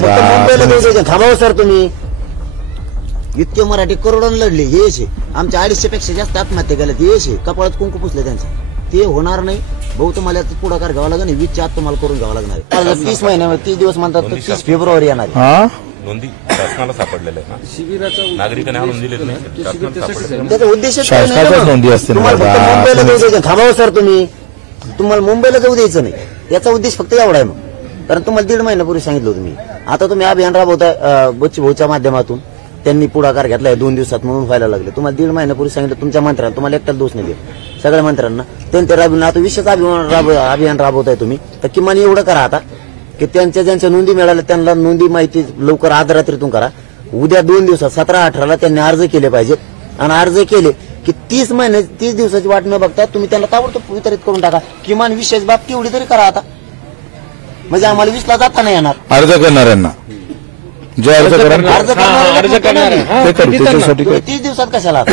फक्त मुंबईला देऊ द्यायचे. थांबावं सर तुम्ही. इतके मराठी करोडून लढले हे यश आहे. आमच्या 250 पेक्षा जास्त आत्महत्या केल्या ते यश आहे. कपाळात कुंकू पुसले त्यांचे. ते होणार नाही भाऊ. तुम्हाला याचा पुढाकार घ्यावा लागेल. 20च्या आत तुम्हाला करून घ्यावा लागणार आहे. 30 महिन्यावर 30 दिवस म्हणतात तर 30 फेब्रुवारी येणार आहे. नोंदी शासनाला सापडलेल्या आहे ना, शिबिराचा नागरिकांनी आणून दिलेत नाही. त्याचा उद्देश नोंदी असते. तुम्हाला फक्त मुंबईला जाऊ द्यायचं. थांबावं सर तुम्ही. तुम्हाला मुंबईला जाऊ द्यायचं नाही. याचा उद्देश फक्त एवढा आहे. मग कारण तुम्हाला 1.5 महिन्यापूर्वी सांगितलं होतं मी. आता तुम्ही अभियान राबवताय बच्चू भाऊच्या माध्यमातून. त्यांनी पुढाकार घेतलाय 2 दिवसात म्हणून व्हायला लागले. तुम्हाला 1.5 महिन्यापूर्वी सांगितलं तुमच्या मंत्र्यांना. तुम्हाला एकट्याला दोष नाही देत, सगळ्या मंत्र्यांना. त्यांच्या राबवून आता विशेष अभियान राबवताय तुम्ही. तर किमान एवढं करा आता की त्यांच्या ज्यांच्या नोंदी मिळाल्या त्यांना नोंदी माहिती लवकर आज रात्रीतून करा. उद्या 2 दिवसात 17-18ला त्यांनी अर्ज केले पाहिजेत. आणि अर्ज केले की 30 दिवसाची वाट न बघता तुम्ही त्यांना ताबडतोब वितरित करून टाका. किमान विशेष बाब तेवढी तरी करा आता. म्हणजे आम्हाला 20ला जाता नाही येणार. अर्ज करणाऱ्यांना जे अर्ज करणार 30 दिवसात कशाला.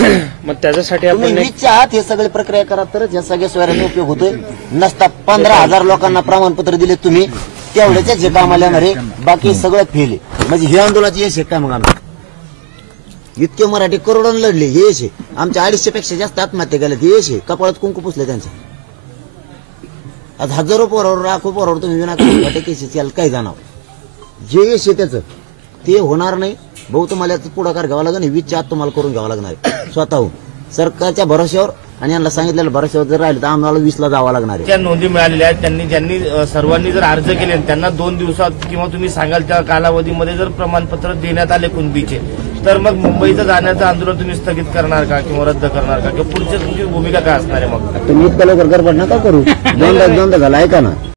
मग त्याच्यासाठी तुम्ही 20च्या आत हे सगळे प्रक्रिया करा तरच या सगळ्या सोयऱ्यांचा उपयोग होतोय. नसता 15,000 लोकांना प्रमाणपत्र दिले तुम्ही तेवढ्याच्या जे कामाला येणार आहे. बाकी सगळं फेल आहे. म्हणजे हे आंदोलनाची यश आहे काय मग आम्ही. इतके मराठी करोडून लढले हे यश आहे. आमच्या 250 पेक्षा जास्त आत्महत्या केल्या ते यश आहे. कपाळात कुंकू पुसले त्यांचे. आज हजारो पोरावर लाखो पोरावर तुम्ही विनाकारण केसेस याला काय जाणावं. जे यश आहे त्याचं ते होणार नाही भाऊ. तुम्हाला याचा पुढाकार घ्यावा लागेल. 20च्या आत तुम्हाला करून घ्यावा लागणार आहे स्वतःहून. सरकारच्या भरोश्यावर आणि यांना सांगितलेल्या भरोश्यावर जर राहिले तर आम्हाला 20ला जावं लागणार आहे. त्या नोंदी मिळालेल्या आहेत. ज्यांनी सर्वांनी जर अर्ज केले त्यांना 2 दिवसात किंवा तुम्ही सांगाल त्या कालावधीमध्ये जर प्रमाणपत्र देण्यात आले कुणबीचे तर मग मुंबईचं जाण्याचं आंदोलन तुम्ही स्थगित करणार का किंवा रद्द करणार का किंवा पुढची तुमची भूमिका काय असणार आहे. मग तुम्ही इतकं लवकर गडबड नका करू. दोनदा झाला ऐका ना.